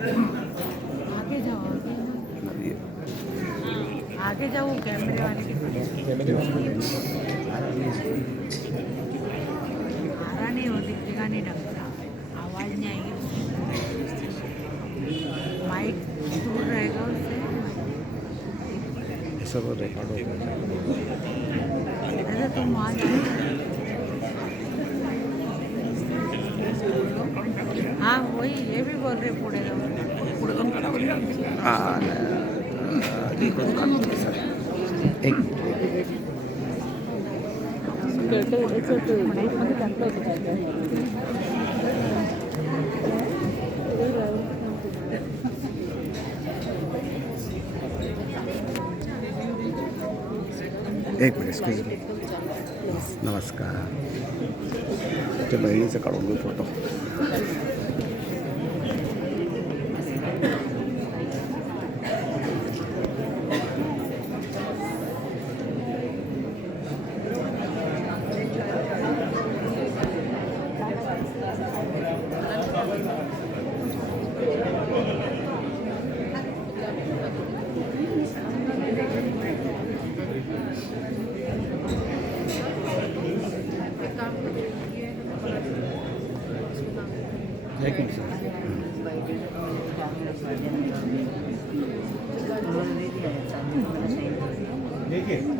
आगे जाओ आगे जाओ। कैमरे वाले हमारा नहीं हो दिखेगा नहीं का आवाज़ नहीं आएगी माइक दूर रहेगा उससे। सर्व रेकॉर्ड होतं ऐसा तुम वहाँ हाँ वही ये भी बोल रहे पुढे जाओ पुढे जाऊन काढा हां इकडून काढतो सर एक एक मिनिट एक्सक्यूज मी नमस्कार त्या बहिणीचं काढून घेऊ फोटो एक सर.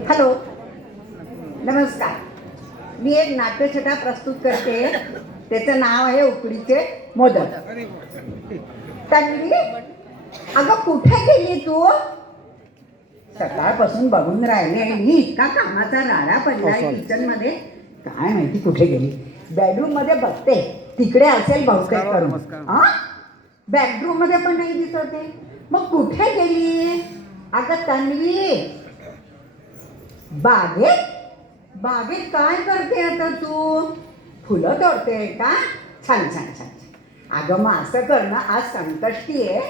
हॅलो. नमस्कार. मी एक नाट्यछटा प्रस्तुत करते. त्याचं नाव आहे उकडीचे मोदक. तन्वी अगं कुठे गेली तू? सकाळपासून बघून राहिले मी. इतका कामाचा राडा पडलाय sorry. किचनमध्ये. काय माहिती कुठे गेली? बेडरूममध्ये बघते तिकडे असेल बहुतेक करून. हा? बेडरूममध्ये पण नाही दिसत आहे. मग कुठे गेली? अगं तन्वी. बागेत? बागेत काय करते आता तू? फुलं तोडते का? छान छान छान छान. अगं मग असं कर ना आज संकष्टी आहे.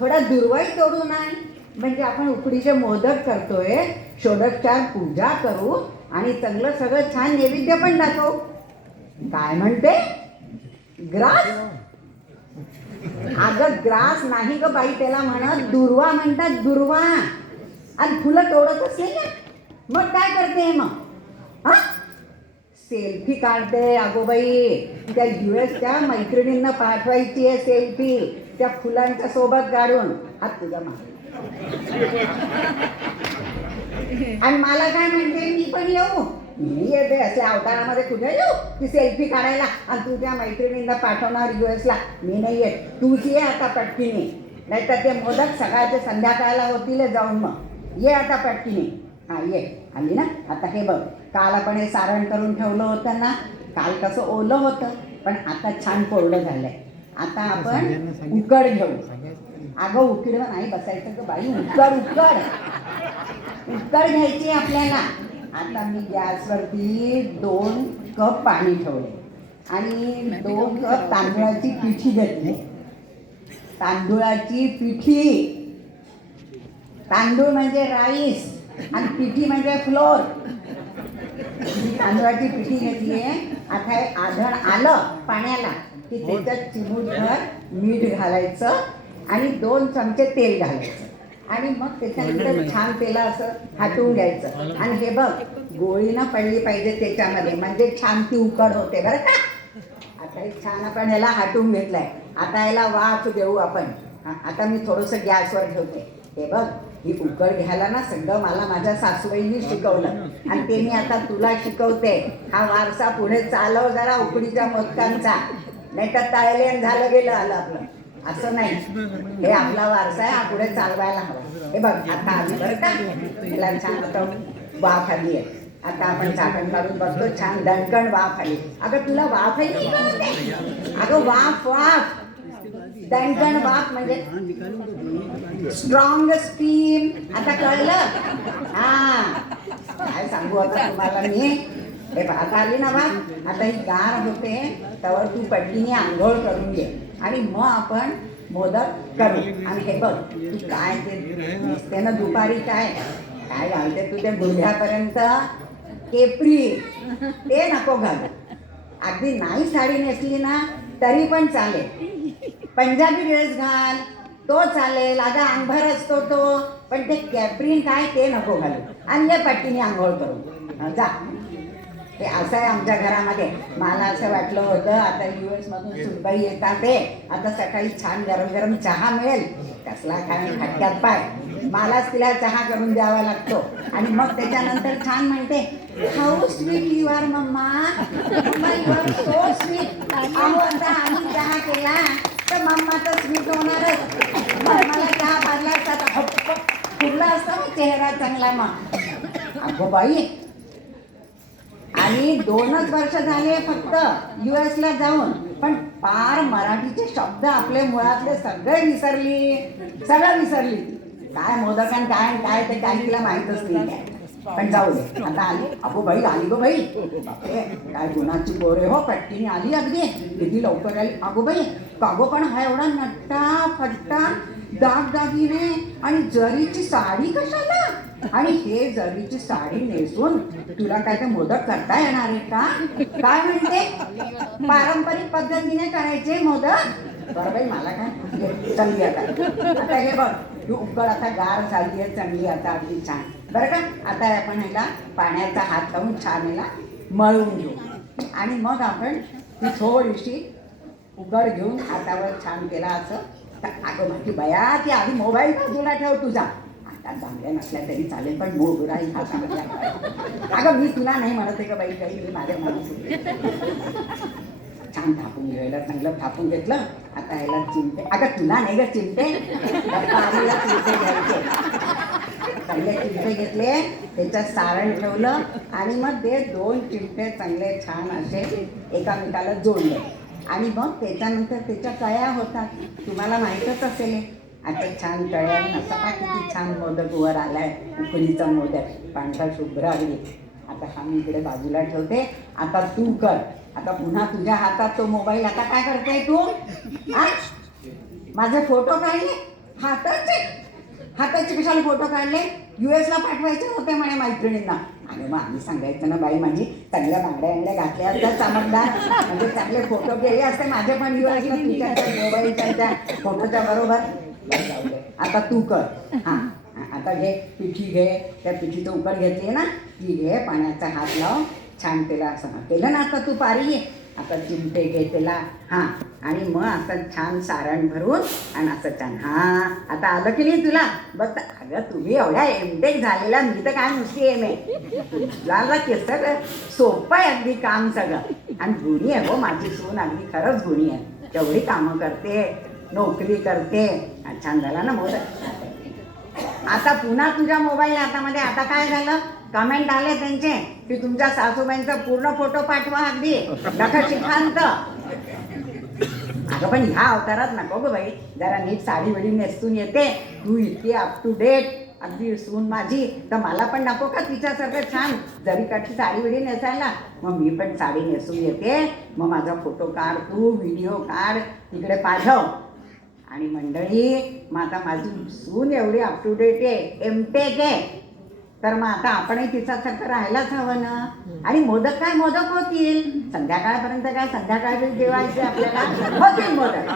थोडा दुर्वाई तोडू नाही म्हणजे आपण उकडीचे मोदक करतोय षोडोपचार पूजा करू आणि चांगलं सगळं छान नैवेद्य पण दाखवू. काय म्हणते? ग्रास? अगं ग्रास नाही ग बाई त्याला म्हणत दुर्वा म्हणतात दुर्वा. आणि फुलं तोडतच नाही मग काय करते मग? हा? सेल्फी काढते. अगोबाई त्या यू एसच्या मैत्रिणींना पाठवायची आहे सेल्फी त्या फुलांच्या सोबत काढून. हात तुझ्या मागे. आणि मला काय म्हणते मी पण येऊ. मी येते असे अवतारामध्ये कुठे येऊ? ती सेल्फी काढायला. आणि तू त्या मैत्रिणींना पाठवणार यू एसला मी नाही येत. तूच ये आता पटकीने. नाहीतर ते मोदक सकाळचे संध्याकाळला होतील जाऊन मग. ये आता पटकीने. हा ये. आली ना? आता हे बघ. काल आपण हे सारण करून ठेवलं होतं ना? काल कसं ओलं होतं. पण आता छान कोरडं झालंय. आता आपण उकड घेऊ. अगं उकडं नाही बसायचं ग बाई. उकड उकड. उकड घ्यायची आपल्याला. आता मी गॅसवरती दोन कप पाणी ठेवले. आणि दोन कप तांदूळाची पिठी घेतली. तांदूळाची पिठी. तांदूळ म्हणजे राईस आणि पिठी म्हणजे फ्लोर. तांदूळाची पिठी घेतली आहे. आता हे आधण आलं पाण्याला की त्याच्यात चिमूटभर मीठ घालायचं आणि दोन चमचे तेल घालायचं. आणि मग त्याच्यानंतर छान तेला असं हाटून घ्यायचं. आणि हे बघ गोळी ना पडली पाहिजे त्याच्यामध्ये. म्हणजे छान ती उकड होते बरं का. आता हे छान आपण ह्याला हाटून घेतलंय. आता याला वाफ देऊ आपण. आता मी थोडंसं गॅसवर ठेवते. हे बघ ही उकड घ्यायला ना सगळं मला माझ्या सासूबाईंनी शिकवलं. आणि ते मी आता तुला शिकवते. हा वारसा पुढे चालव जरा उकडीच्या मोदकांचा नाही तर तायलेन झालं गेलं आलं आपलं. असं नाही. हे आपला वारसा आहे पुढे चालवायला हवा. हे बघ आता आम्ही बरं का? तिला छान आता वाफ आली आहे आता आपण झाकण काढून बघतो छान दणकण वाफ आली अगं तुला वाफ आहे? अगं वाफ वाफ. दणकण वाफ म्हणजे स्ट्रॉंग स्टीम आता कळलं? हा. काय सांगू आता तुम्हाला मी? हे आता आली ना बा. आता ही गार होते त्यावर तू पट्टीने आंघोळ करून घे. आणि मग आपण मोदक करू. आणि हे बघ तू काय ते दिसते ना दुपारी काय? काय घालते तू ते गुडघ्यापर्यंत केपरी. ते नको घाल. अगदी नाही साडी नेसली ना तरी पण चालेल. पंजाबी ड्रेस घाल. तो चालेल. अगं अंगभर असतो तो. पण ते कॅपरीन काय ते नको घालू. आणि ये पट्टीने आंघोळ करू. जा. ते असं आहे आमच्या घरामध्ये. मला असं वाटलं होतं आता यू एस मधून सुनबाई येतात ते. आता सकाळी छान गरम गरम चहा मिळेल. कसला काय खटक्यात पाय. मलाच तिला चहा करून द्यावा लागतो. आणि मग त्याच्यानंतर छान म्हणते how sweet you are mamma. Mamma you are so sweet अहो आता आम्ही चहा केला तर मम्मा तर स्वीट होणारच. मम्माला चहा पाजला असता फुलला असता मग चेहरा चांगला मग. अगो बाई आणि दोनच वर्ष झाले फक्त US ला जाऊन पण पार मराठीचे शब्द आपले मुळातले सगळे विसरली सगळं विसरली. काय मोदकान काय आणि काय ते काय तिला माहीतच नाही काय. पण जाऊ दे आता आली. अगो बाई आली गो बाई. काय गुणाची पोरे हो पट्टीने आली अगदी. किती लवकर आली. अगो बाई कागो पण हा एवढा नट्टा फट्टा दागदागिने आणि जरीची साडी कशाला? आणि हे जरीची साडी नेसून तुला काय ते मोदक करता येणार आहे का? काय म्हणते? पारंपरिक पद्धतीने करायचे मोदक? बरं बाई मला काय चांगली आता? आता हे बघ तू उकळ आता गार झाली आहे चांगली आता अगदी छान. बरं का? आता आपण ह्याला पाण्याचा हात लावून छान ह्याला मळून घेऊ. आणि मग आपण ती थोडीशी उकळ घेऊन हातावर छान केला असं अगं माझी बया ती आधी मोबाईल बाजूला ठेव तुझा. आता चांगल्या नसल्या तरी चालेल पण मोगराई हा चांगला अगं मी तुला नाही म्हणत आहे का बाई काही मी माझ्या मनात छान थापून घ्यायला चांगलं थापून घेतलं आता याला चिमटे. अगं तुला नाही ग चिमटे. आता चिमटे घ्यायचे. चांगले चिमटे घेतले त्याच्यात सारण ठेवलं आणि मग ते दोन चिमटे चांगले छान असे एकामेकाला जोडले. आणि मग त्याच्यानंतर त्याच्या तळ्या होतात. तुम्हाला माहीतच असेल आता छान तळ्या नसा का किती छान मोदक वर आलाय. उकडीचा मोदक. पांढरा शुभ्र अगदी आता हा मी इकडे बाजूला ठेवते. आता तू कर. आता पुन्हा तुझ्या हातात तो मोबाईल. आता काय करते तू? माझे फोटो काढले? हाताचे? हाताचे कशाला फोटो काढले? US ला पाठवायचे होते म्हणे मैत्रिणींना. अरे मग आम्ही सांगायचं ना बाई माझी चांगल्या बांगड्या आणल्या घातल्या असत्या चमकदार म्हणजे चांगले फोटो गेले असते माझे पण मोबाईलच्या त्या फोटोच्या बरोबर. आता तू कर. हां आता घे पिठी घे. त्या पिठीचं उकड घेतली ना ती घे पाण्याचा हात लाव. छान त्याला असं. केलं ना आता तू पारी? आता चिमटे घे त्याला हां. आणि मग असं छान सारण भरून आणि असं छान. हां. आता आलं की नाही तुला? बघ अगं तुम्ही एवढ्या एमटेक झालेला. मी तर काय नुसती एम आहे तुला कसं सोपं आहे अगदी काम सगळं. आणि गुणी आहे हो माझी सून. अगदी खरंच गुणी आहे. तेवढी कामं करते नोकरी करते. आणि छान झाला ना मोदक. आता पुन्हा तुझ्या मोबाईल हातामध्ये. आता काय झालं? कमेंट आले त्यांचे की तुमच्या सासूबाईंचा पूर्ण फोटो पाठवा अगदी. नका शिखांत अगं पण ह्या अवतारात नको ग बाई. जरा नीट साडी वडी नेसून येते. तू इतकी अप टू डेट अगदी सून माझी. तर मला पण नको का तिच्यासारखं छान? जरी काठी साडी विडी नेसायला मग मी पण साडी नेसून येते. मग माझा फोटो काढ तू व्हिडिओ काढ तिकडे पाठव. आणि मंडळी मग आता माझी सून एवढी अप टू डेट आहे. एमटेक आहे. तर मग आता आपणही तिच्यासारखं राहायलाच हवं ना. आणि मोदक काय मोदक होतील? संध्याकाळपर्यंत काय? संध्याकाळी जेवायचे आपल्याला? होतील मोदक.